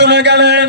চলে গেলেন।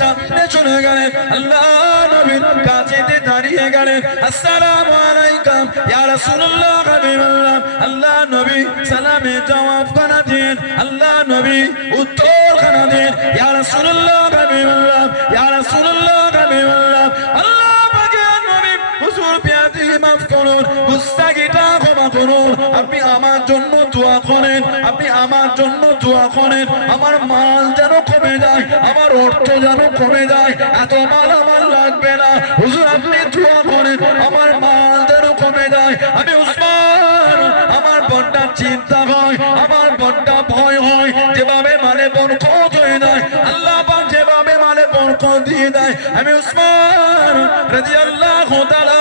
সামনে চলে গেলেন, আল্লাহ নবীর কাছেতে দাঁড়িয়ে গেলেন। আসসালামু আলাইকুম ইয়া রাসূলুল্লাহ হাবিবাল্লাহ। আল্লাহ নবী সালামে জবাব খানা দেন, আল্লাহ নবী উত্তর খানা দেন, ইয়া রাসূলুল্লাহ হাবিবাল্লাহ, ইয়া রাসূলুল্লাহ হাবিবাল্লাহ। আল্লাহ পাকের নবী হুজুর বিয়াদি মাফ করুন, গুস্তাখিটা ক্ষমা করুন। আপনি আমার জন্য দোয়া করেন, আপনি আমার জন্য দোয়া করেন। আমার মাল যেন কমে যায়, আমার অর্থ যেন কমে যায়। এত মাল আমার লাগবে না হুজুর, আপনি দোয়া করেন আমার মাল যেন কমে যায়। আমি উসমান, আমার বড়টা চিন্তা হয়, আমার বড়টা ভয় হয়, যেভাবে মালে বরকত হয়ে যায় আল্লাহ পাক যেভাবে মালে বরকত দিয়ে দেয়। আমি উসমান রাদিয়াল্লাহু তাআলা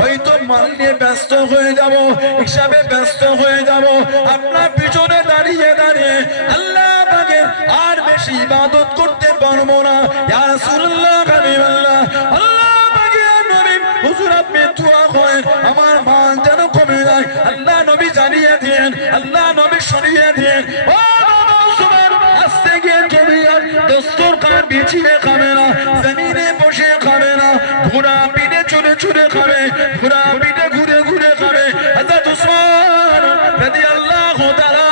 হয়তো মাল নিয়ে ব্যস্ত হয়ে যাব, হিসাবে ব্যস্ত হয়ে যাব। আপনার পিছনে দাঁড়িয়ে দাঁড়িয়ে আল্লাহ পাকের আর বেশি ইবাদত করতে পারবো না। ইয়া রাসূলুল্লাহ হাবিবাল্লাহ, আল্লাহ পাকের নবী হুজুর আপনি দোয়া করেন আমার মাল যেন কমে যায়। আল্লাহ নবী জানিয়ে দেন, আল্লাহ নবী সরিয়ে দেন। ও বাবা উসমান, আস্তে গিয়ে তুমি আর দস্তরখান বিছিয়ে খাবে না, জমিনে বসে খাবে না, ঘোড়া পিঠে চড়ে চড়ে খাবে, ঘোড়া পিঠে ঘুরে ঘুরে খাবে। হযরত উসমান রাদিয়াল্লাহু তাআলা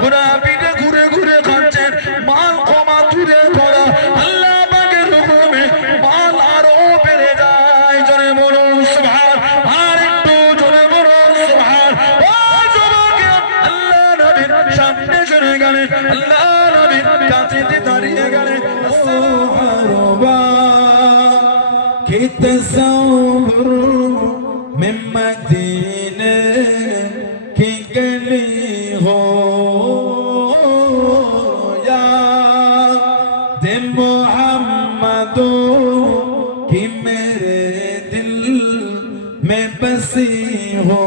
ঘোড়া পিঠে ঘুরে ঘুরে খাচ্ছেন। মাল কমা দূরে করা, আল্লাহ পাকের হুকুমে মাল আরো বেড়ে যায়। জোরে বলুন সুবহান, আর একটু জোরে বলুন সুবহান। ও যুবকেরা, আল্লাহ নবীর সামনে চলে গেলেন, আল্লাহ নবীর কাছে দাঁড়িয়ে গেলেন। تصور من مدينة کی گلی ہو یاد محمد کی میرے دل میں بسی ہو.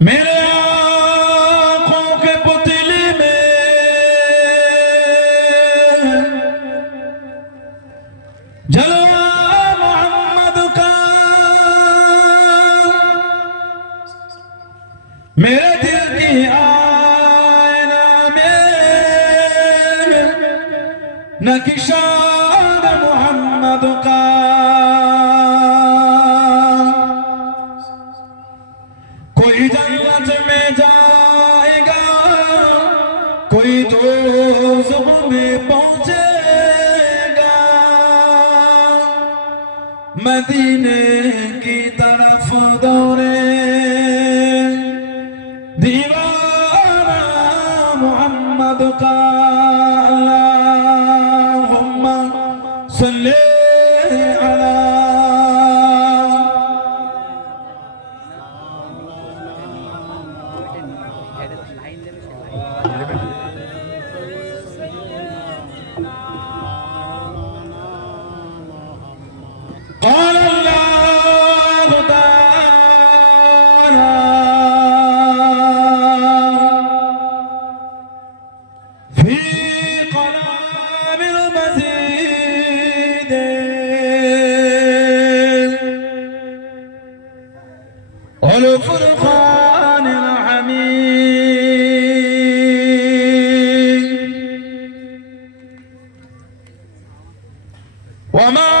मेरे आँखों के पुतले में نকি शान मोहम्मद का कोई जन्नत में जाएगा कोई दोज़ख में पहुंचेगा मदीने की तरफ दौड़े दीवाना मोहम्मद का अल्लाहुम्मा सल्ली अला قال الله تعالى في كلام المزيد والفرقان الحميد وما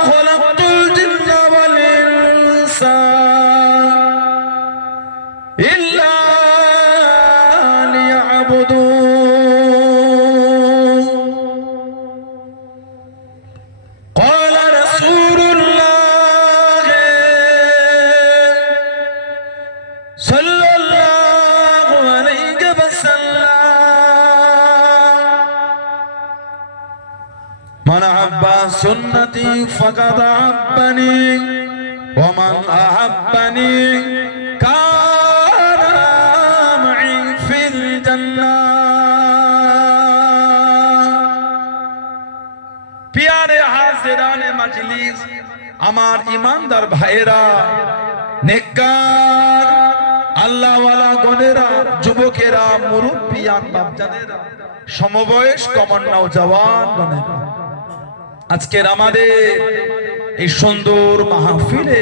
خلقت الجن والإنس إلا ليعبدون قال رسول الله صلى الله عليه وسلم من أحب سنتي فقد أحبني ومن أحبني كان معي في الجنة प्यारे हाज़िराने मजलिस আমার ইমানদার ভাইরা নেককার আল্লাহওয়ালা গণেরা যুবকেরা মুরব্বিয়ান বাপজানেরা সমবয়স কমন নওজওয়ান গণেরা আজকের আমাদের এই সুন্দর মাহফিলে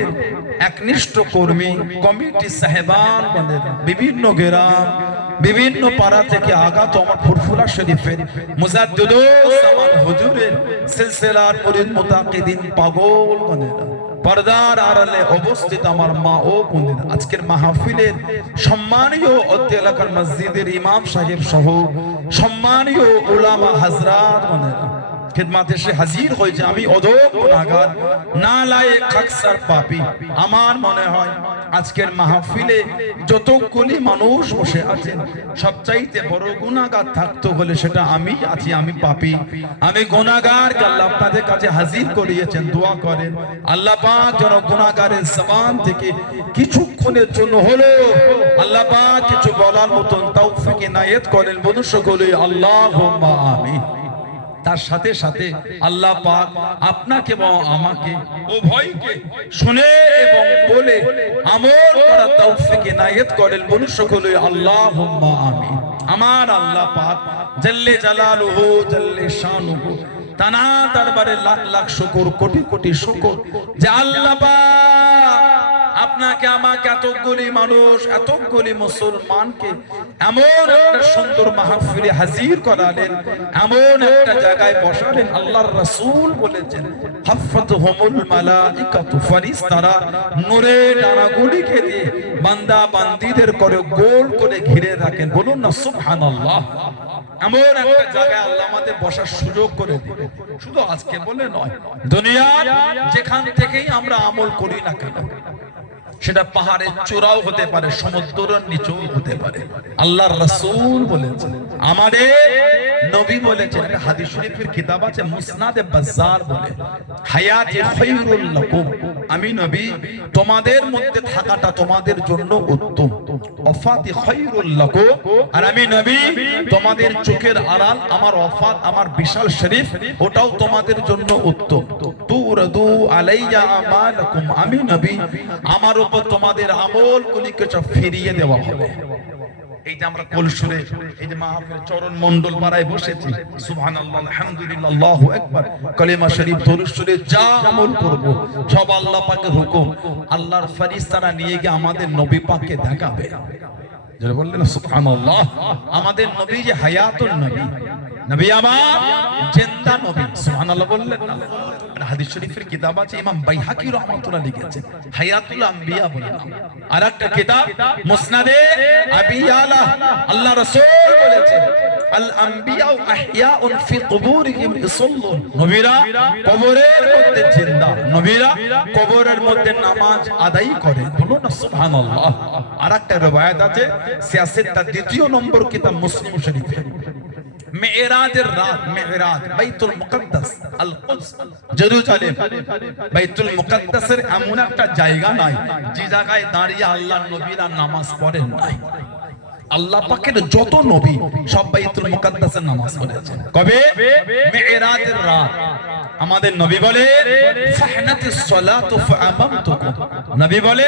একনিষ্ঠ কর্মী কমিটি সাহেবান গণেরা বিভিন্ন গ্রাম বিভিন্ন পাড়া থেকে আগত আমার ফুরফুরা শরীফের মুজাদ্দিদুস জামান হুজুরের সিলসিলার মুরিদ মুতাকিদিন পাগল গণেরা পর্দার আড়ালে অবস্থিত আমার মা ও বোনেরা আজকের মাহফিলের সম্মানীয় অত্র এলাকার মসজিদের ইমাম সাহেব সহ সম্মানীয় উলামা হযরত গণেরা খিদমতে এসে হাজির হয়েছে আমি অদম গুনাহগার নালায়েক খাকসার পাপী আমার মনে হয় আজকের মাহফিলে যতগুলি মানুষ বসে আছেন সবচাইতে বড় গুনাহগার থাকতো বলে সেটা আমি আছি আমি পাপী আমি গুনাহগার আল্লাহ আপনাদের কাছে হাজির করিয়েছেন দোয়া করেন আল্লাহ পাক যেন গুনাহগারের জবান থেকে কিছুক্ষণের জন্য হলো আল্লাহ পাক কিছু বলার মতন তৌফিক ইনায়েত করেন বলুন সকলে আল্লাহুম্মা আমিন তার সাথে সাথে আল্লাহ পাক আপনাকে এবং আমাকে উভয়কে শুনে এবং বলে আমল করার তৌফিক ইনায়েত করেন বলুন সকলে আল্লাহুম্মা আমিন আমার আল্লাহ পাক জাল্লে জালালুহু জাল্লে শানুহু তানা দরবারে লাখ লাখ শুকর কোটি কোটি শুকর যে আল্লাহ পাক আপনাকে আমাকে এতগুলি মানুষ এতগুলি মুসলমানকে এমন একটা সুন্দর মাহফিলে হাজির করালেন এমন একটা জায়গায় বসালেন আল্লাহর রাসূল বলেছেন হাফাতুহুমুল মালাইকাতু ফেরেশতারা নূরে ডানাগুলিকে দিয়ে বান্দা বান্দীদের করে গোল করে ঘিরে রাখেন বলুন না সুবহানাল্লাহ এমন একটা জায়গায় আল্লাহ আমাদের বসার সুযোগ করে দিবেন শুধু আজকে বলে নয় দুনিয়ার যেখান থেকেই আমরা আমল করি না কেন সেটা পাহাড়ের চূড়াও হতে পারে সমুদ্রের নিচেও হতে পারে আল্লাহর রাসূল বলেছেন আমাদের নবী বলেছেন একটা হাদিস শরীফের কিতাব আছে মুসনাদে বাজ্জার বলে হায়াতি খায়রুল লাকুম আমি নবী তোমাদের মধ্যে থাকাটা তোমাদের জন্য উত্তম ওয়াফাতি খায়রুল লাকুম আর আমি নবী তোমাদের চোখের আড়াল আমার ওয়াফাত আমার বিশাল শরীফ ওটাও তোমাদের জন্য উত্তম তুরদু আলাইয়া আমালাকুম আমি নবী আমার উপর তোমাদের আমলগুলিকে ফিরিয়ে দেওয়া হবে এই যে আমরা কলসুরে এই যে মাহফিল চরণ মণ্ডল পাড়ায় বসেছি সুবহানাল্লাহ আলহামদুলিল্লাহ আল্লাহু আকবার কালিমা শরীফ দরুদ শরীফ যা আমল করব সব আল্লাহ পাকের হুকুম আল্লাহর ফেরেশতারা নিয়ে গিয়ে আমাদের নবী পাককে দেখাবে যারা বললেন সুবহানাল্লাহ আমাদের নবী যে হায়াতুন নবী নবী আমার জিন্দা নবী, সুবহানাল্লাহ বললেন না? হাদিস শরীফের কিতাব আছে, ইমাম বাইহাকি রাহমাতুল্লাহ লিখেছেন হায়াতুল আম্বিয়া বলে নাম। আরেকটা কিতাব মুসনাদে আবি ইয়ালা, আল্লাহ রাসূল বলেছেন আল আম্বিয়া আহইয়াউন ফি কুবুরিহিম ইসাল্লুন, নবীরা কবরের মধ্যে জিন্দা, নবীরা কবরের মধ্যে নামাজ আদায় করে। বলুন না সুবহানাল্লাহ। আরেকটা riwayat আছে 66টা দ্বিতীয় নম্বর কিতাব মুসলিম শরীফে, মেরাজের রাত, মেরাজ বাইতুল মুকদ্দাস আল কুদস জেরুজালেম, বাইতুল মুকদ্দাসের এমন একটা জায়গা নাই যে জায়গায় দাঁড়িয়ে আল্লাহর নবীরা নামাজ পড়েন নাই। আল্লাহ পাকের যত নবী সব বাইতুল মুকদ্দাসের নামাজ পড়েছেন। কবে? মেরাজের রাত। আমাদের নবী বলে ফাহনাতিস সালাতু ফাআমামতুকুম, নবী বলে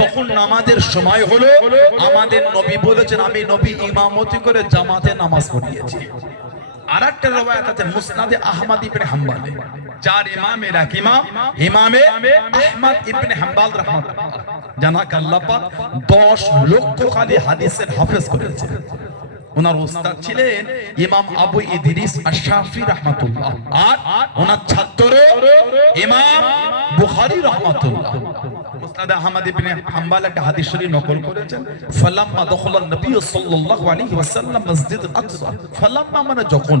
তখন নামাজের সময় হলো, আমাদের নবী বলেছেন আমি নবী ইমামতি করে জামাতে নামাজ পড়িয়েছি। আরেকটা riwayat আছে মুসনাদে আহমদ ইবনে হাম্বলে, চার ইমামের এক ইমাম ইমামে আহমদ ইবনে হাম্বল রাহমাতুল্লাহ, জানাক আল্লাহ পাক 10 লক্ষ খালি হাদিসের হাফেজ করেছে। ওনার উস্তাদ ছিলেন ইমাম আবু ইদ্রিস আশ-শাফি রাহমাতুল্লাহ, আর ওনার ছাত্র ইমাম বুখারী রাহমাতুল্লাহ। মুসনাদ আহমদ ইবনে হাম্বল একটা হাদিস শরীফ নকল করেছেন, ফালাম্মা দাখালান নবী সাল্লাল্লাহু আলাইহি ওয়াসাল্লাম মসজিদুল আকসা, ফালাম্মা মানে যখন,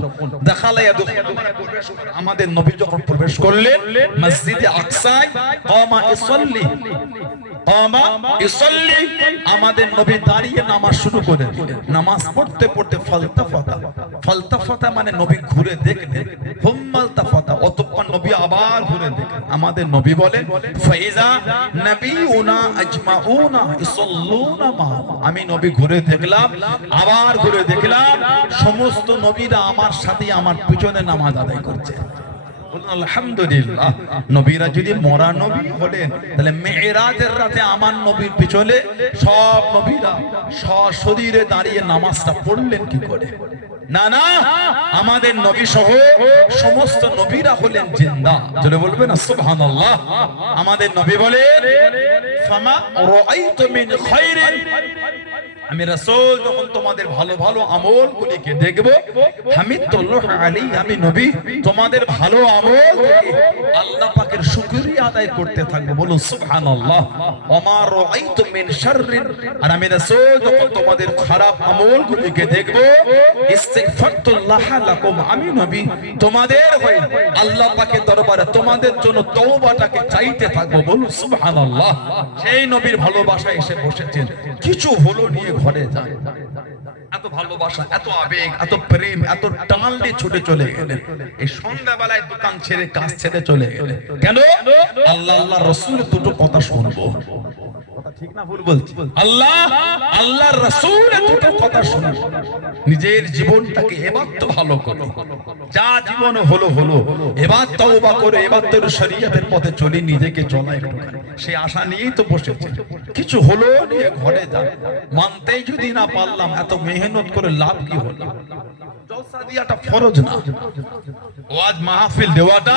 দাখালা ইয়াদখুলু মানে প্রবেশ, আমাদের নবী যখন প্রবেশ করলেন মসজিদে আকসায়, কামা ইসাল্লি, কামা ইসাল্লি, আমাদের নবী দাঁড়িয়ে নামাজ শুরু করে দিলেন। নামাজ পড়তে পড়তে ফালতাফাতা, ফালতাফাতা মানে নবী ঘুরে দেখলেন, হুম্মালতাফাতা অতঃপর নবী আবার ঘুরে দেখলেন। আমাদের নবী বলেন ফাইজা নবিউনা আজমাউনা ইসাল্লুনা মা, আমি নবী ঘুরে দেখলাম, আবার ঘুরে দেখলাম সমস্ত নবীরা আমার সাথে আমার পিছনে নামাজ আদায় করছে। আলহামদুলিল্লাহ। নবীরা যদি মরা নবী হলেন তাহলে মেরাজের রাতে আমার নবীর পিছনে সব নবীরা সশরীরে দাঁড়িয়ে নামাজটা পড়লেন কি করে? না না, আমাদের নবী সহ সমস্ত নবীরা হলেন জিন্দা। জোরে বলবেন না সুবহানাল্লাহ। আমাদের নবী বলেন ফামা রাআইতু মিন খায়রিন, আমি রাসূল যখন তোমাদের ভালো ভালো আমলগুলিকে দেখব, হামিদুল্লাহ আলী, আমি নবী তোমাদের ভালো আমল থেকে আল্লাহ পাকের শুকরিয়া আদায় করতে থাকবো। বলুন সুবহানাল্লাহ। ওমা রাআইতু মিন শাররিন, আর আমি রাসূল যখন তোমাদের খারাপ আমলগুলিকে দেখব, ইস্তিগফারতুল্লাহ লাকুম, আমি নবী তোমাদের হয়ে আল্লাহ পাকের দরবারে তোমাদের জন্য তওবাটাকে চাইতে থাকবো। বলুন সুবহানাল্লাহ। সেই নবীর ভালোবাসা এসে বসেছেন, কিছু হলো নিয়ে ঘরে যান, এত ভালোবাসা, এত আবেগ, এত প্রেম, এত টান দিয়ে ছুটে চলে গেলেন। এই সন্ধ্যাবেলায় দোকান ছেড়ে কাজ ছেড়ে চলে গেলেন কেন? আল্লাহ আল্লাহ রাসূলের দুটো কথা শুনবো। ঠিক না ভুল বলছি? আল্লাহ আল্লাহর রাসূলের দুটো কথা শুনবো। নিজের জীবনটাকে এবার তো ভালো করো, যা জীবন হলো হলো, এবার তওবা করে এবার তোর শরীয়তের পথে চলি, নিজেকে চলাই, সেই আশা নিয়েই তো বসেছে। কিছু হলো নিয়ে ঘরে যান, মানতেই যদি না পারলাম এত মেহনত করে লাভ কি হলো? জলসা দিয়াটা ফরজ না, ওয়াজ মাহফিল দেওয়াটা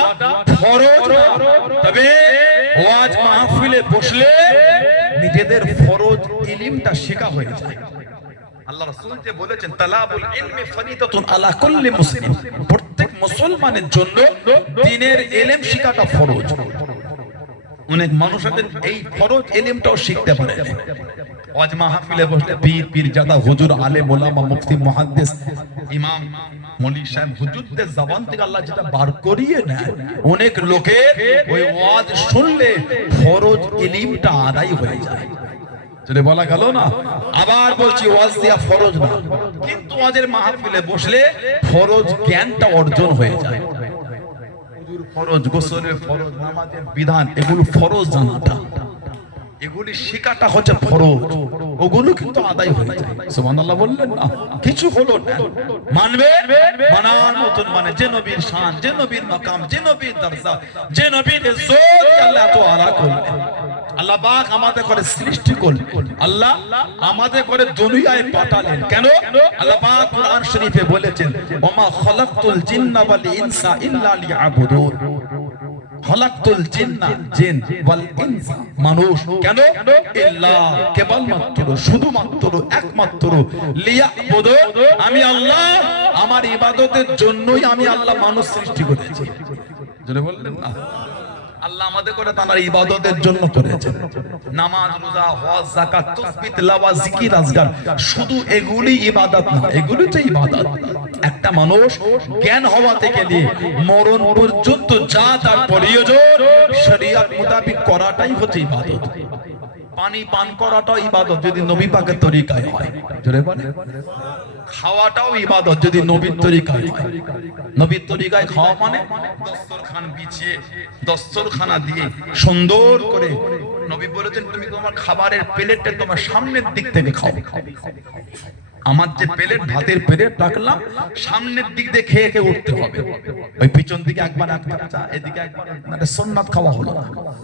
ফরজ না, তবে ওয়াজ মাহফিলে বসলে নিজেদের ফরজ ইলমটা শেখা হয়ে যায়। আল্লাহ রাসূল যে বলেছেন তালাবুল ইলমি ফরিদাতুন আলা কুল্লি মুসলিম, প্রত্যেক মুসলমানের জন্য দ্বীনের ইলম শেখাটা ফরজ। অনেক মানুষ আছেন এই ফরজ ইলমটাও শিখতে পারে না। ওয়াজ মাহফিলে বসলে পীর পীরজাদা হুজুর আলেম ওলামা মুফতি মুহাদ্দিস ইমাম মৌলভী সাহেব হুজুরদের জবান থেকে আল্লাহ যেটা বার করিয়ে নেয়, অনেক লোকের ওই ওয়াজ শুনলে ফরজ ইলমটা আদায় হয়ে যায়। যদি বলা গেল না, আবার বলছি ওয়াজ দিয়া ফরজ না, কিন্তু ওয়াজের মাহফিলে বসলে ফরজ জ্ঞানটা অর্জন হয়ে যায়। হুজুর ফরজ, গোসলের ফরজ, নামাজের বিধান, এগুলো ফরজ জানাটা, এগুলি শিকাটা হচ্ছে ফরজ, ওগুলো কিন্তু আদায় হয়ে যায়। সুবহানাল্লাহ বললেন না? কিছু হলো না, মানবে, মানার মতন মানে যে নবীর শান, যে নবীর মাকাম, যে নবীর দরজা, যে নবীর ইজ্জত আল্লাহ তো আলা করলেন। আল্লাহ পাক আমাদের করে সৃষ্টি করলেন, আল্লাহ আমাদের করে দুনিয়ায় পাঠালেন কেন? আল্লাহ পাক কোরআন শরীফে বলেছেন ওমা খালাকতুল জিন্না ওয়াল ইনসা ইল্লা লিয়াবুদুন, খলাকতুল জিন্না জিন ওয়াল ইনসা মানুষ কেন ইল্লা কেবলমাত্র শুধুমাত্র একমাত্র লিয়াবুদু আমি আল্লাহ আমার ইবাদতের জন্যই আমি আল্লাহ মানুষ সৃষ্টি করেছি জোরে বললেন না আল্লাহ আমাদের করে তার ইবাদতের জন্য করেছেন নামাজ রোজা হজ যাকাত তাসবিহ তিলাওয়াত জিকির আজকার শুধু এগুলি ইবাদত না এগুলি তো ইবাদত একটা মানুষ জ্ঞান হওয়া থেকে নিয়ে মরণ পর্যন্ত যা তার প্রয়োজন শরীয়ত মোতাবেক করাটাই হচ্ছে ইবাদত পানি পান করাটাও ইবাদত যদি নবী পাকের তরিকায় হয় জোরে বলে খাওয়াটাও ইবাদত যদি নবীর তরিকায় হয় নবীর তরিকায় খাওয়া মানে দস্তরখান বিছিয়ে দস্তরখানা দিয়ে সুন্দর করে নবী বলেছেন তুমি তোমার খাবারের প্লেটটা তোমার সামনের দিক থেকে খাও আমার যে প্লেট ভাতের প্লেট রাখলাম সামনের দিক দিয়ে খেয়ে খেয়ে উঠতে হবে ওই পিছন দিকে একবার এক কাপ চা এদিকে একবার মানে সুন্নাত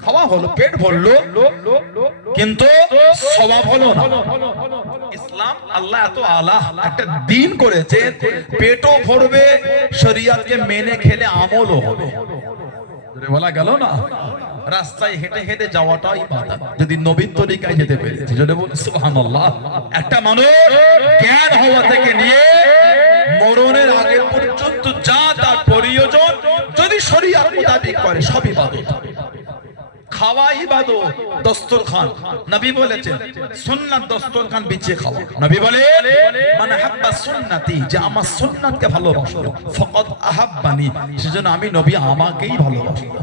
খাওয়া হলো পেট ভরলো কিন্তু স্বভাব হলো না ইসলাম আল্লাহ এত আলা একটা দিন করেছে পেটও ভরবে শরীয়তকে মেনে খেলে আমলও হবে বলা গেল না রাস্তায় হেঁটে হেঁটে যাওয়াটাই ইবাদত যদি নবীর তরিকায় যেতে পেরেছি যদি বলি সুবহানাল্লাহ একটা মানুষ জ্ঞান হওয়া থেকে নিয়ে মরণের আগে পর্যন্ত যা তার প্রয়োজন যদি শরীয়ত মোতাবেক করে সব ইবাদত খাওয়া ইবাদত দস্তরখান নবী বলেছেন সুন্নাত দস্তরখান বিছিয়ে খাওয়া নবী বলে মান হাব্বা সুন্নতি যে আমার সুন্নাতকে ভালোবাসলো ফাকাদ আহাব্বানি সেজন্য আমি নবী আমাকেই ভালোবাসলো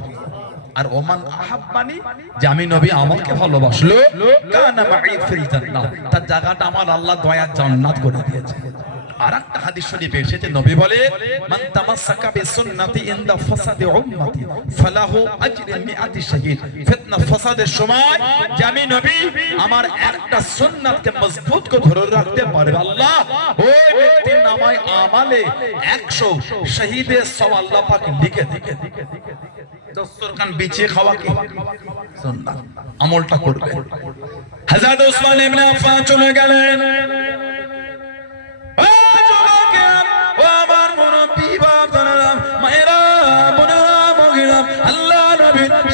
আর ওমান আহাব্বানি যে আমি নবী আমাকে ভালোবাসলো কানা মাই ফিল জান্নাহ তার জায়গাটা আমার আল্লাহ দয়ার জান্নাত করে দিয়েছে আরেকটা হাদিস শরীফে এসেছে নবী বলে মান তামাসসাকা বিসুন্নতি ইনদা ফাসাদি উম্মতি ফালাহু আজরুন মিআতি শাহীদ ফিতনা ফাসাদের সময় যে আমি নবী আমার একটা সুন্নাতকে মজবুত করে ধরে রাখতে পারবে আল্লাহ ওই ব্যক্তির নামায় আমালে 100 শহীদের সওয়াব আল্লাহ পাক লিখে দিবে দস্তরখান বিছিয়ে খাওয়া কি সুন্নাত আমলটা করবে হযরত ওসমান ইবনে আফফান চলে গেলেন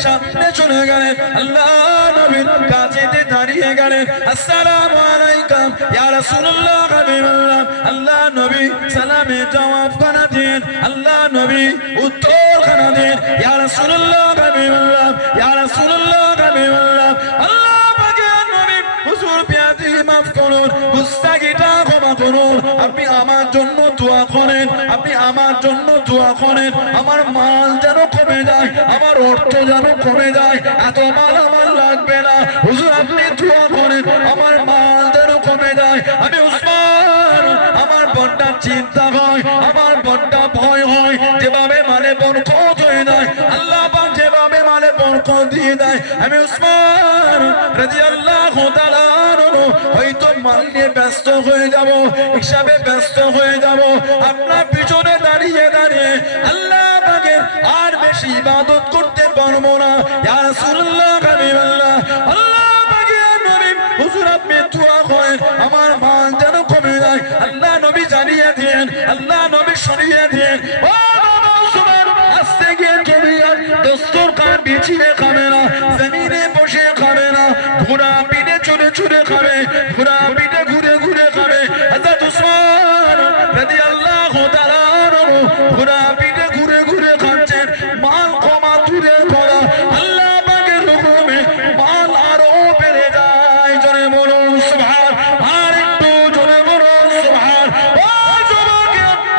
সামনে চলে গেলেন আল্লাহ নবীর কাছেতে দাঁড়িয়ে গেলেন আসসালামু আলাইকুম ইয়া রাসূলুল্লাহ হাবিবাল্লাহ আল্লাহ নবী সালামে জবাব করে দেন আল্লাহ নবী উত্তর করে দেন ইয়া রাসূলুল্লাহ হাবিবাল্লাহ ইয়া রাসূলুল্লাহ হাবিবাল্লাহ আল্লাহ পাকের নবী হুজুর বিয়াদি মাফ করুন গুস্তাখিটা ক্ষমা করুন আপনি আমার জন্য দোয়া করেন আপনি আমার জন্য দোয়া করেন আমার মাল যেন কমে যায় আমার অর্থ যেন কমে যায় এত মাল আমার লাগবে না হুজুর আপনি দোয়া করেন আমার মাল যেন কমে যায় আমি উসমান আমার বড়টা চিন্তা হয় আমার বড়টা ভয় হয় যেভাবে মানে বরকত হয়ে যায় আল্লাহ পাক যেভাবে মানে বরকত দিয়ে দেয় আমি উসমান রাদিয়াল্লাহু তাআলা হয়তো মাল নিয়ে ব্যস্ত হয়ে যাব হিসাবে ব্যস্ত হয়ে যাব আপনার পিছনে দাঁড়িয়ে দাঁড়িয়ে আল্লাহ পাকের আর বেশি ইবাদত করতে পারবো না ইয়া রাসূলুল্লাহ হাবিবাল্লাহ আল্লাহ পাকের নবী হুজুর আপনি দোয়া করেন আমার মাল যেন কমে যায় আল্লাহ নবী জানিয়ে দেন আল্লাহ নবী শুনিয়ে দেন ও সুবহান আস্তে গিয়ে তুমি আর দস্তরখান বিছিয়ে খাবে না জমিনে বসে খাবে না ঘোড়া পিঠে চড়ে চড়ে খাবে ঘোড়া পিঠে ঘুরে ঘুরে খাবে হযরত উসমান রাদিয়াল্লাহু তাআলা ঘোড়া পিঠে ঘুরে ঘুরে খাচ্ছেন মাল কমা দূরে করা আল্লাহ পাকের হুকুমে মাল আরো বেড়ে যায় জোরে বলুন সুবহান আর একটু জোরে বলুন সুবহান ও যুবক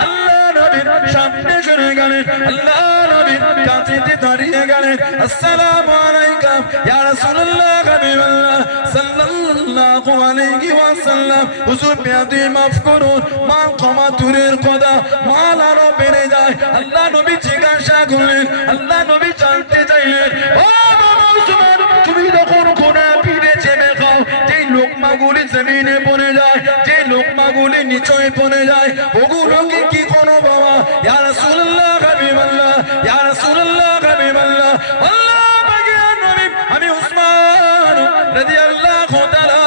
আল্লাহ নবীর সামনে চলে গেলেন আল্লাহ নবীর কাছে দাঁড়িয়ে গেলেন আসসালামু আলাইকুম ইয়া রাসূলুল্লাহ হাবিবাল্লাহ সাল্লাল্লাহু আলাইহি ওয়াসাল্লাম হুজুর বিয়াদি মাফ করুন মাল ক্ষমা দূরের কথা মাল আরো বেড়ে যায় আল্লাহ নবী জিজ্ঞাসা করলেন আল্লাহ নবী জানতে চাইলেন ও মুসলমান তুমি যখন কোনা পিঠে চেপে খাও যেই লোকমাগুলি জমিনে পড়ে যায় যে লোকমাগুলি নিচে পড়ে যায় ওগুলোকে কি কোনো বাবা ইয়া রাসূলুল্লাহ হাবিবাল্লাহ ইয়া রাসূলুল্লাহ হাবিবাল্লাহ আল্লাহ পাকের নবী আমি উসমান রাদিয়াল্লাহু তাআলা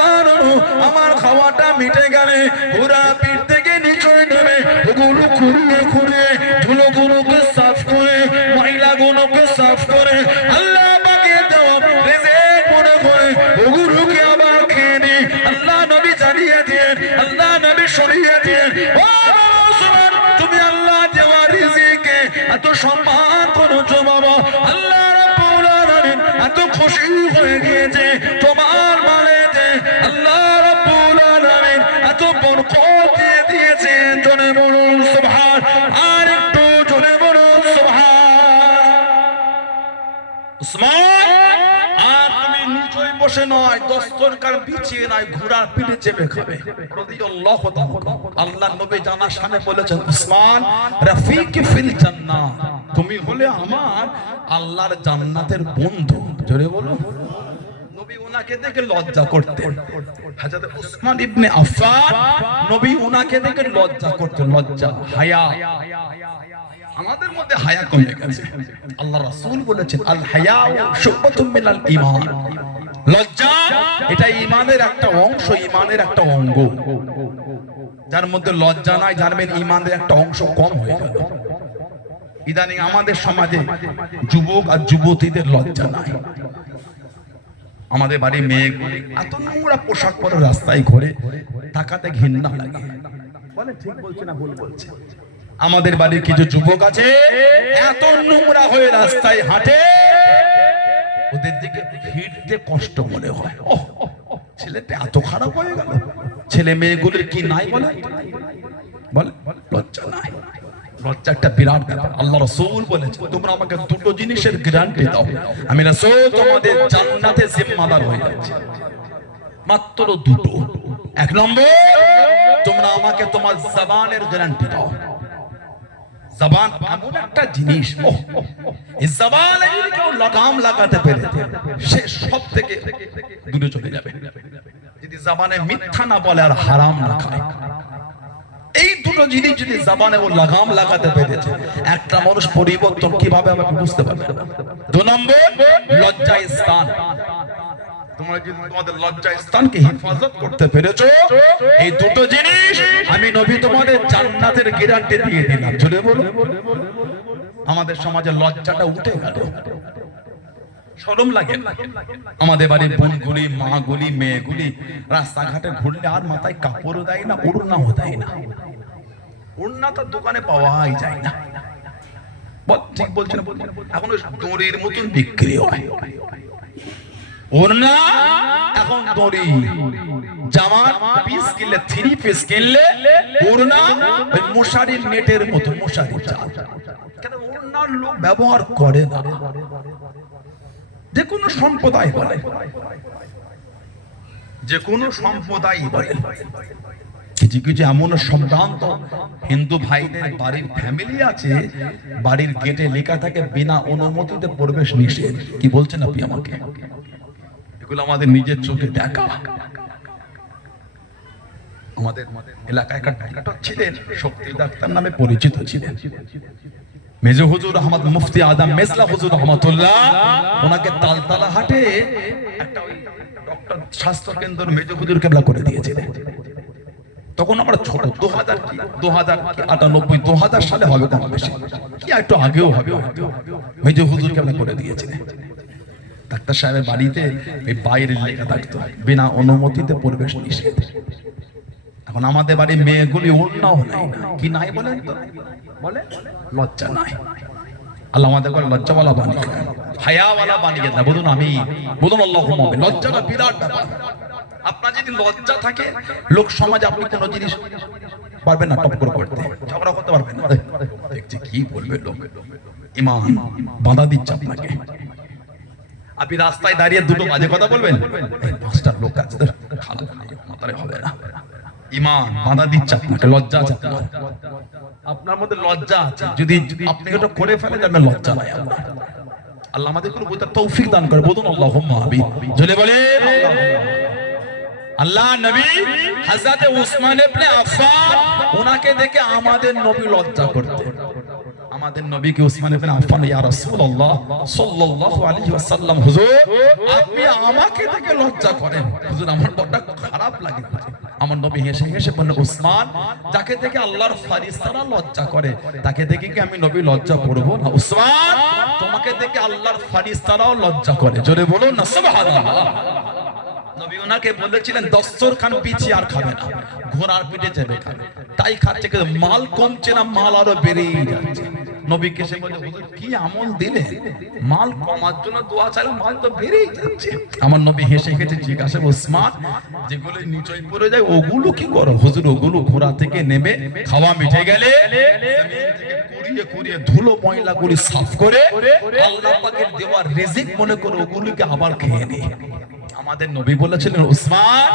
আমার খাওয়াটা মিটে গেলে পুরা পিঠ থেকে নিচে নেমে ওগুলো খুঁড়িয়ে খুঁড়িয়ে ধুলোগুলোকে সাফ করে ময়লাগুলোকে সাফ করে বসে নয়, দস্তরখান বিছিয়ে নয়, ঘোড়ার পিঠে চেপে খাবে। রাদিয়াল্লাহু তাআলা। আল্লাহ নবী জানার সামনে বলেছেন, উসমান রাফিক ফিল জান্নাহ, তুমি হলে আমার আল্লাহর জান্নাতের বন্ধু। জোরে বলো। নবী ওনাকে দেখে লজ্জা করতেন। হযরত উসমান ইবনে আফফান নবী ওনাকে দেখে লজ্জা করতেন, লজ্জা, হায়া। আমাদের মধ্যে হায়া কমে গেছে। আল্লাহ রাসূল বলেছেন, আল হায়াউ শুবাতুম মিনাল ঈমান, লজ্জা এটা ঈমানের একটা অংশ, ঈমানের একটা অঙ্গ। যার মধ্যে লজ্জা নাই, জানবেন ঈমানের একটা অংশ কম হয়ে গেল। ইদানিং আমাদের সমাজে যুবক আর যুবতীদের লজ্জা নাই। আমাদের বাড়ির মেয়েগুলি এত নোংরা পোশাক পরে রাস্তায় ঘোরে, তাকাতে ঘৃণা লাগে। বলে ঠিক বলছে না ভুল বলছে? আমাদের বাড়ির কিছু যুবক আছে এত নোংরা হয়ে রাস্তায় হাঁটে, ওদের দিকে ভিড়তে কষ্ট মনে হয়। ছেলেটা এত খারাপ হয়ে গেল। ছেলে মেয়েগুলির কি নাই বলে? বলে লজ্জা নাই। লজ্জা একটা বিরাট ব্যাপার। আল্লাহ রাসূল বলেছেন, তোমরা আমাকে দুটো জিনিসের গ্যারান্টি দাও, আমি রাসূল তোমাদের জান্নাতে জিম্মাদার হয়ে যাচ্ছি। মাত্র দুটো। এক নম্বর, তোমরা আমাকে তোমার জবানের গ্যারান্টি দাও। জবান এমন একটা জিনিস, এই জবানে যদি কেউ লাগাম লাগাতে পারে, সে সব থেকে দূরে চলে যাবে। যদি জবানে মিথ্যা না বলে আর হারাম না খায়, এই দুটো জিনিস যদি জবানে ও লাগাম লাগাতে পেরেছে, একটা মানুষ পরিবর্তন কিভাবে হবে বুঝতে পারবে। দু নম্বর, লজ্জা স্থান। তোমরা যদি তোমাদের লজ্জা স্থানকে হেফাজত করতে পেরেছো, এই দুটো জিনিস আমি নবী তোমাদের জান্নাতের গ্যারান্টি দিয়ে দিলাম। চলে বলো। আমাদের সমাজে লজ্জাটা উঠে গেল, শরম লাগে। আমাদের বাড়ির বোনগুলি, মাগুলি, মেয়েগুলি রাস্তাঘাটে ঘুরলে আর মাথায় কাপড়ও দেয় না, ওড়নাও দেয় না। ওড়না তো দোকানে পাওয়াই যায় না। ঠিক বলছেন? এখন দড়ির মতন বিক্রি হয় ওড়না। এখন দড়ি, জামা পিস কিনলে, 3 পিস কিনলে ওড়না ওই মশারির নেটের মতো, মশারি চাল। কেন ওড়নার লোক ব্যবহার করে না? যে কোনো সম্প্রদায় বলে, যে কোনো সম্প্রদায় বলে, কিছু কিছু এমন সম্ভ্রান্ত হিন্দু ভাইদের বাড়ির ফ্যামিলি আছে, বাড়ির গেটে লেখা থাকে বিনা অনুমতিতে প্রবেশ নিষেধ। কি বলছেন আপনি আমাকে? এগুলো আমাদের নিজের চোখে দেখা। আমাদের এলাকায় একটা ডাক্তার ছিলেন, শক্তি ডাক্তার নামে পরিচিত ছিলেন। মেজো হুজুর আহমদ মুফতি আদম মেসলা হুজুর রহমাতুল্লাহ, ওনাকে তালতলা হাটে একটা ওই ডক্টর স্বাস্থ্য কেন্দ্র মেজো হুজুর কেবলা করে দিয়েছিলেন। তখন আমরা ছোট, 2098 সালে হবে, কম বেশি কি একটু আগেও হবে, মেজো হুজুর কেবলা করে দিয়েছিলেন। ডাক্তার সাহেবের বাড়িতে ওই বাইরে লেখা থাকতো বিনা অনুমতিতে প্রবেশ নিষেধ। এখন আমাদের বাড়ির মেয়েগুলি ওড়নাও নাই না। কি নাই বলেন তো? বলে লজ্জা নাই। আল্লাহ আমাদের লজ্জাওয়ালা বানিয়ে দেন, হায়াওয়ালা বানিয়ে দেন। বলুন আমি, বলুন আল্লাহুম্মা আমিন। লজ্জাটা বিরাট ব্যাপার। আপনার যদি লজ্জা থাকে, লোক সমাজে আপনি কোনো জিনিস পারবেন না টপ করে করতে, ঝগড়া করতে পারবেন না। দেখছি কি বলবে লোক, ঈমান বাধা দিচ্ছে আপনাকে। আপনি রাস্তায় দাঁড়িয়ে দুটো বাজে কথা বলবেন, এই 5টা লোক আছে, খারাপ মাথায় হবে না। ঈমান বাধা দিচ্ছে আপনাকে, লজ্জা আছে আপনার মধ্যে, লজ্জা আছে। যদি আপনি এটা করে ফেলে যাবেন, লজ্জা নাই আপনার। আল্লাহ আমাদের কোনো বুঝার তৌফিক দান করে। বলুন আল্লাহুম্মা আমিন। জোরে বলেন আল্লাহ। নবী হযরত উসমান ইবনে আফফান, ওনাকে দেখে আমাদের নবী লজ্জা করতেন। আমাদের নবীকে উসমান ইবনে আফফান, ইয়া রাসূলুল্লাহ সাল্লাল্লাহু আলাইহি ওয়াসাল্লাম, হুজুর আপনি আমাকে দেখে লজ্জা করেন, হুজুর আমার বড় খারাপ লাগে। আমার নবী হেসে হেসে বললেন, উসমান, যাকে দেখে আল্লাহর ফেরেশতারা লজ্জা করে, তাকে দেখে কি আমি নবী লজ্জা করব না? উসমান, তোমাকে দেখে আল্লাহর ফেরেশতারাও লজ্জা করে। জোরে বলুন না সুবহানাল্লাহ। নবী ওনাকে বলেছিলেন দস্তরখান বিছিয়ে আর খাবে না, ঘোড়ার পিঠে চেপে খাবে। তাই খাচ্ছে, কিন্তু মাল কমছে না, মাল আরো বেড়েই যাচ্ছে। নবীকে সে বলে, হুজুর কি আমল দিলেন? মাল কমার জন্য দোয়া চাইলাম, মাল তো বেড়েই যাচ্ছে। আমার নবী হেসে হেসে জিজ্ঞাসা, উসমান, যেগুলো নিচয় পড়ে যায় ওগুলো কি করো? হুজুর ওগুলো ঘোড়া থেকে নেমে খাওয়া মিটে গেলে কুড়িয়ে কুড়িয়ে ধুলো ময়লা গুলি সাফ করে আল্লাহ পাকের দেওয়া রিজিক মনে করে ওগুলোকে আবার খেয়ে নিই। আমাদের নবী বলেছিলেন উসমান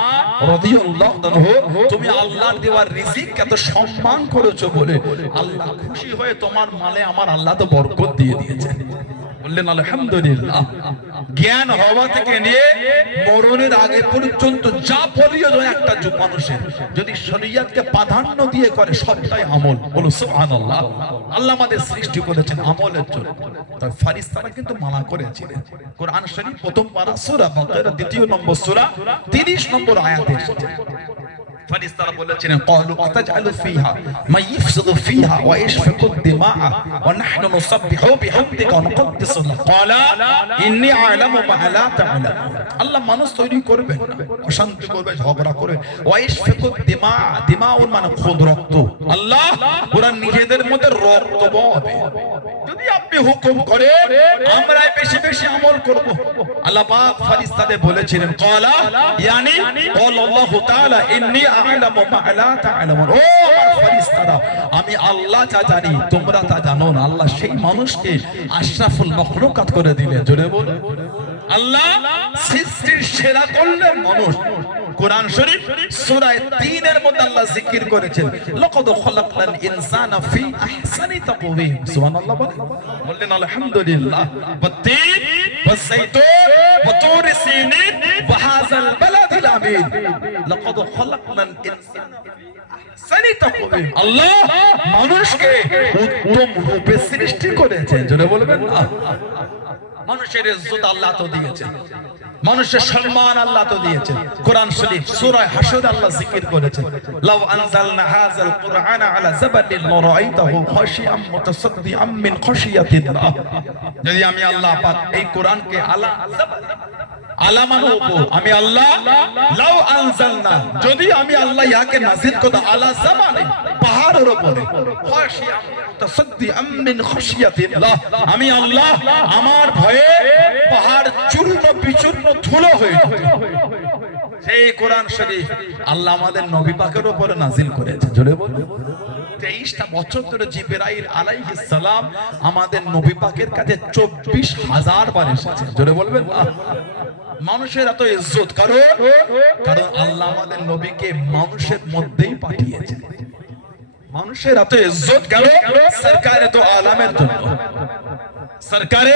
রাদিয়াল্লাহু আনহু, তুমি আল্লাহর দেওয়া রিজিক এত সম্মান করেছো বলে আল্লাহ খুশি হয়ে তোমার মালে আমার আল্লাহ তো বরকত দিয়ে দিয়েছেন। বললেন আলহামদুলিল্লাহ। জ্ঞান হওয়া থেকে নিয়ে মরণের আগে পর্যন্ত যা প্রয়োজন একটা মানুষের যদি শরীয়তকে প্রাধান্য দিয়ে করে সবটাই আমল। বলো সুবহানাল্লাহ। আল্লাহ আমাদের সৃষ্টি করেছেন আমলের জন্য, তাই ফেরেশতারা কিন্তু মানা করেছিলেন। কোরআন শরীফ প্রথম পারা সূরা বাকারা দ্বিতীয় নম্বর সূরা 30 নম্বর আয়াতে এসেছে। ফেরেশতারা বলেছিলেন ক্বালু আতাজআলু ফিহা মা ইফসিদু ফিহা ওয়া ইয়াশফিকু দিমা ওয়া নাহনু নুসাব্বিহু বিহামদিকা ওয়া নুকদ্দিসু লাক ক্বালা ইন্নী আ'লামু মা লা তা'লামুন। আল্লাহ মানুষ তৈরি করবেন না, অশান্তি করবে, ঝগড়া করবে। ওয়া ইয়াশফিকু দিমা, দিমাউর মানে খুদ রক্ত। আল্লাহ ওরা নিজেদের মধ্যে রক্ত বহাবে। যদি আপনি হুকুম করেন আমরা বেশি বেশি আমল করব। আল্লাহ পাক ফেরেশতাদের বলেছিলেন ক্বালা ইয়ানি আল্লাহু তাআলা ইন্নী আ'লামু মা লা তা'লামুন। ও আমার ফেরেশতারা, আমি আল্লাহ যা জানি তোমরা তা জানো না। আল্লাহ সেই মানুষকে আশরাফুল মাখলুকাত করে দিলেন। জোরে বল আল্লাহ সৃষ্টির সেরা করলেন মানুষ। কোরআন শরীফ সূরা 3 এর মধ্যে আল্লাহ জিকির করেছেন লাকাদ খালাকনাল ইনসানা ফি আহসানি তাকওয়িম। সুবহানাল্লাহ বললেন আলহামদুলিল্লাহ। ওয়াত-তিন ওয়াস-সাইতুন ওয়া তুরি সিনিন ওয়া হাযাল বালাদিল আমিন লাকাদ খালাকনাল ইনসানা ফি আহসানি তাকওয়িম। আল্লাহ মানুষকে উত্তম রূপে সৃষ্টি করেছেন। জোরে বলবেন না। মানুষের ইজ্জত আল্লাহ তো দিয়েছেন, মানুষের সম্মান আল্লাহ তো দিয়েছেন। কোরআন শরীফ সূরা হাশর আল্লাহ জিকির করেছেন লাউ আনজালনা হাযাল কুরআনা আলা জাবালিন লারাআইতাহু খাশিআম মুতাসাদ্দিআম মিন খাশিয়াতিল্লাহ। যদি আমি আল্লাহ পাক এই কোরআনকে আলা জাবাল আলামানো আমি আল্লাহ লাউ আনজালনা, যদি আমি আল্লাহ ইয়াকে নাযিল করতে আলা জাবালে পাহাড়ের উপরে খাশিআম মুতাসাদ্দিআম মিন খাশিয়াতিল্লাহ, আমি আল্লাহ আমার ভয়ে পাহাড় চূর্ণ বিচূর্ণ ধুলো হয়ে যেত। সেই কোরআন শরীফ আল্লাহ আমাদের নবী পাকের উপরে নাযিল করেছে। জোরে বলুন। 23টা বছর ধরে জিবরাইল আলাইহিস সালাম আমাদের নবী পাকের কাছে 24,000 বার এসেছে। জোরে বলবেন না। মানুষের এত ইজ্জত কারণ আল্লাহ আমাদের নবীকে মানুষের মধ্যেই পাঠিয়েছেন। মানুষের এত ইজ্জত কেন? সরকারে তো আলামের জন্য, সরকারে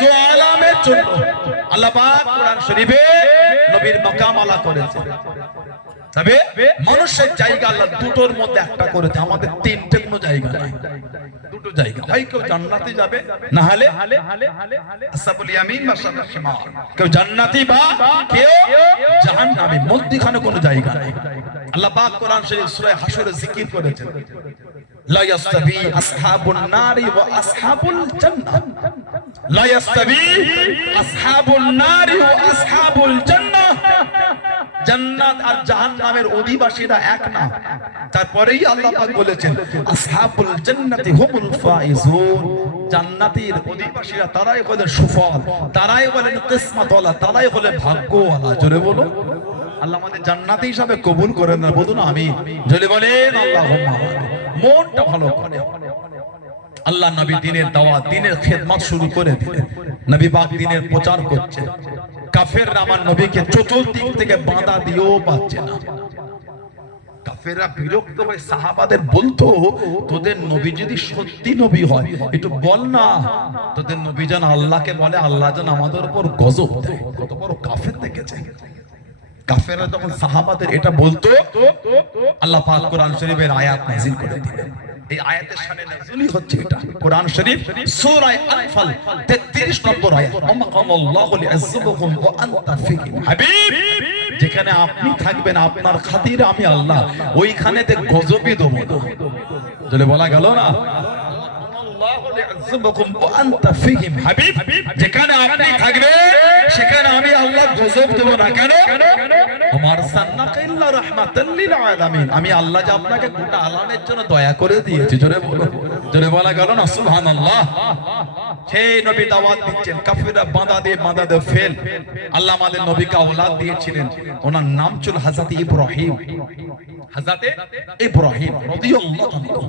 দো আলামের জন্য আল্লাহ পাক কোরআন শরীফে নবীর মাকাম আলা করেছে। তবে মানুষের জায়গা আল্লাহ দুটোর মধ্যে একটা করেছে। আমাদের তিনটে কোনো জায়গা নাই, দুটো জায়গা। হয় কেউ জান্নাতে যাবে, না হলে আসহাবুল ইয়ামিন বা আসহাবুল শিমাল। কেউ জান্নাতি বা কেউ জাহান্নামী, মধ্যখানে কোনো জায়গা নাই। আল্লাহ পাক কোরআন শরীফ সূরা হাশরে জিকির করেছেন লা ইয়াস্তাবি আসহাবুন নারি ওয়া আসহাবুল জান্নাহ, লা ইয়াস্তাবি আসহাবুন নারি ওয়া আসহাবুল জান্নাহ। জান্নাত আর জাহান্নামের অধিবাসীরা এক না। তারপরেই আল্লাহ পাক বলেছেন আসহাবুল জান্নাতি হুমুল ফাইজুন। জান্নাতের অধিবাসীরা তারাই হলেন সুফল, তারাই হলেন কিসমতওয়ালা, তারাই হলেন ভাগ্যওয়ালা। জোরে বলো আল্লাহ আমাদের জান্নাতি হিসাবে কবুল করেন না। বলুন আমিন। জোরে বলেন আল্লাহুম্মা আমিন। মনটা ভালো করে আল্লাহ নবী দিনের দাওয়াত, দিনের খেদমত শুরু করে দিলেন। নবী পাক দিনের প্রচার করছেন। কাফেররা আমার নবীকে চতুর্দিক থেকে বাঁধা দিয়েও পাচ্ছে না। কাফেররা বিরক্ত হয়ে সাহাবাদের বলতো তোদের নবী যদি সত্যি নবী হয় একটু বল না, তোদের নবী যেন আল্লাহকে বলে আল্লাহ যেন আমাদের উপর গজব দেয়। কত বড় কাফের দেখেছে। কাফেররা যখন সাহাবাদের এটা বলতো আল্লাহ পাক কোরআন শরীফের আয়াত নাযিল করে দিলেন। এই আয়াতের শানে নাযিলই হচ্ছে এটা। কোরআন শরীফ সূরা আনফাল 33 নম্বর আয়াত ওয়ামাকাল্লাহু লিয়াযযিবাকুম ওয়া আনতা ফীহিম। হাবিব, যেখানে আপনি থাকবেন আপনার খাতিরে আমি আল্লাহ ওইখানেতে গজবই দেব না। বলে বলা গেল না হাবিব, যেখানে আপনি থাকবেন সেখানে আমি আল্লাহ গজব দেব না। কেন? আমার সান্নাকা ইল্লা রাহমাতাল লিল আলামিন। আমি আল্লাহ যে আপনাকে গোটা আলামের জন্য দয়া করে দিয়েছি। জোরে বলো, জোরে বলা গেল না সুবহানাল্লাহ। সেই নবী দাওয়াত দিচ্ছেন, কাফিররা বাঁধা দিয়ে ফেল। আল্লাহ আমাদের নবীকে আওলাদ দিয়েছিলেন, ওনার নাম ছিল হযরত ইব্রাহিম। হযরত ইব্রাহিম রাদিয়াল্লাহু আনহু।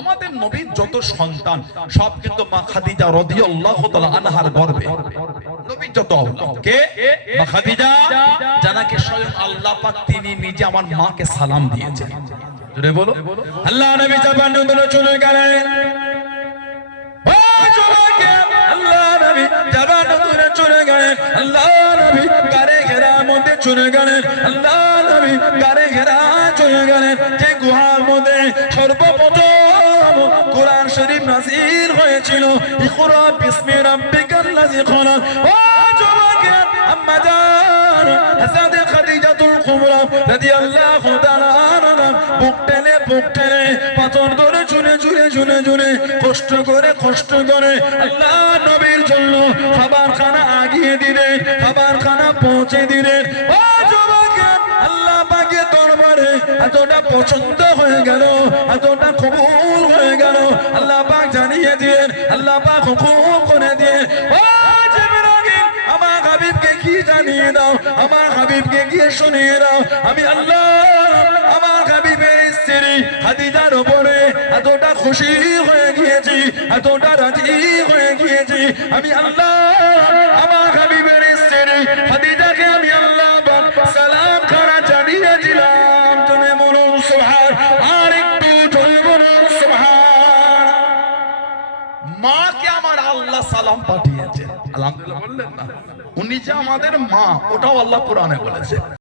আমাদের নবীর যত সন্তান সব কিন্তু মা খাদিজা রাদিয়াল্লাহু তাআলা আনহার গর্ভে। নবী যত আওলাদ কে মা খাদিজা, জানাকে স্বয়ং আল্লাহ পাক তিনি নিজে আমার মাকে সালাম দিয়েছেন। জোরে বলো আল্লাহ নবী জবান ধরে চলে গেলেন। ও জবাকে আল্লাহ নবী জবান ধরে চলে গেলেন। আল্লাহ নবী গারে ঘেরার মধ্যে চলে গেলেন। আল্লাহ নবী গারে ঘেরা চলে গেলেন। যে গুহার মধ্যে সর্বপ্রথম কোরআন শরীফ নাযিল হয়েছিল, ইকরা বিসমি রাব্বিকাল্লাযী খলাক। ও জবাকে আম্মা জান হযরত খাদিজাতুল কুবরা রাদিয়াল্লাহু তাআলা আনহা বুক টেনে পাথর ধরে চুনে কষ্ট করে আল্লাহ নবীর জন্য খাবার খানা আগিয়ে দিলেন, খাবার খানা পৌঁছে দিলেন। ও যুবকে আল্লাহ পাকের দরবারে এতটা পছন্দ হয়ে গেল, এতটা কবুল হয়ে গেল, আল্লাহ পাক জানিয়ে দিলেন, আল্লাহ পাক হুকুম করে দিয়ে, ও জিবরাইল আমার হাবিবকে কি জানিয়ে দাও, আমার হাবিবকে গিয়ে শুনিয়ে দাও, আমি আল্লাহ আমার হাবিবের স্ত্রী খাদিজার উপরে এতটা খুশি হয়ে গিয়েছি, এতটা রাজি হয়ে গিয়েছি, আমি আল্লাহ আমার হাবিবের স্ত্রী খাদিজাকে আমি আল্লাহ সালাম খানা জানিয়েছিলাম। তুমি বলুন সুবহান, আর একটু জোরে বলুন সুবহান। মাকে আমার আল্লাহ সালাম পাঠিয়েছেন, আলহামদুলিল্লাহ বললেন না, উনি যে আমাদের মা, ওটাও আল্লাহ কোরআনে বলেছে।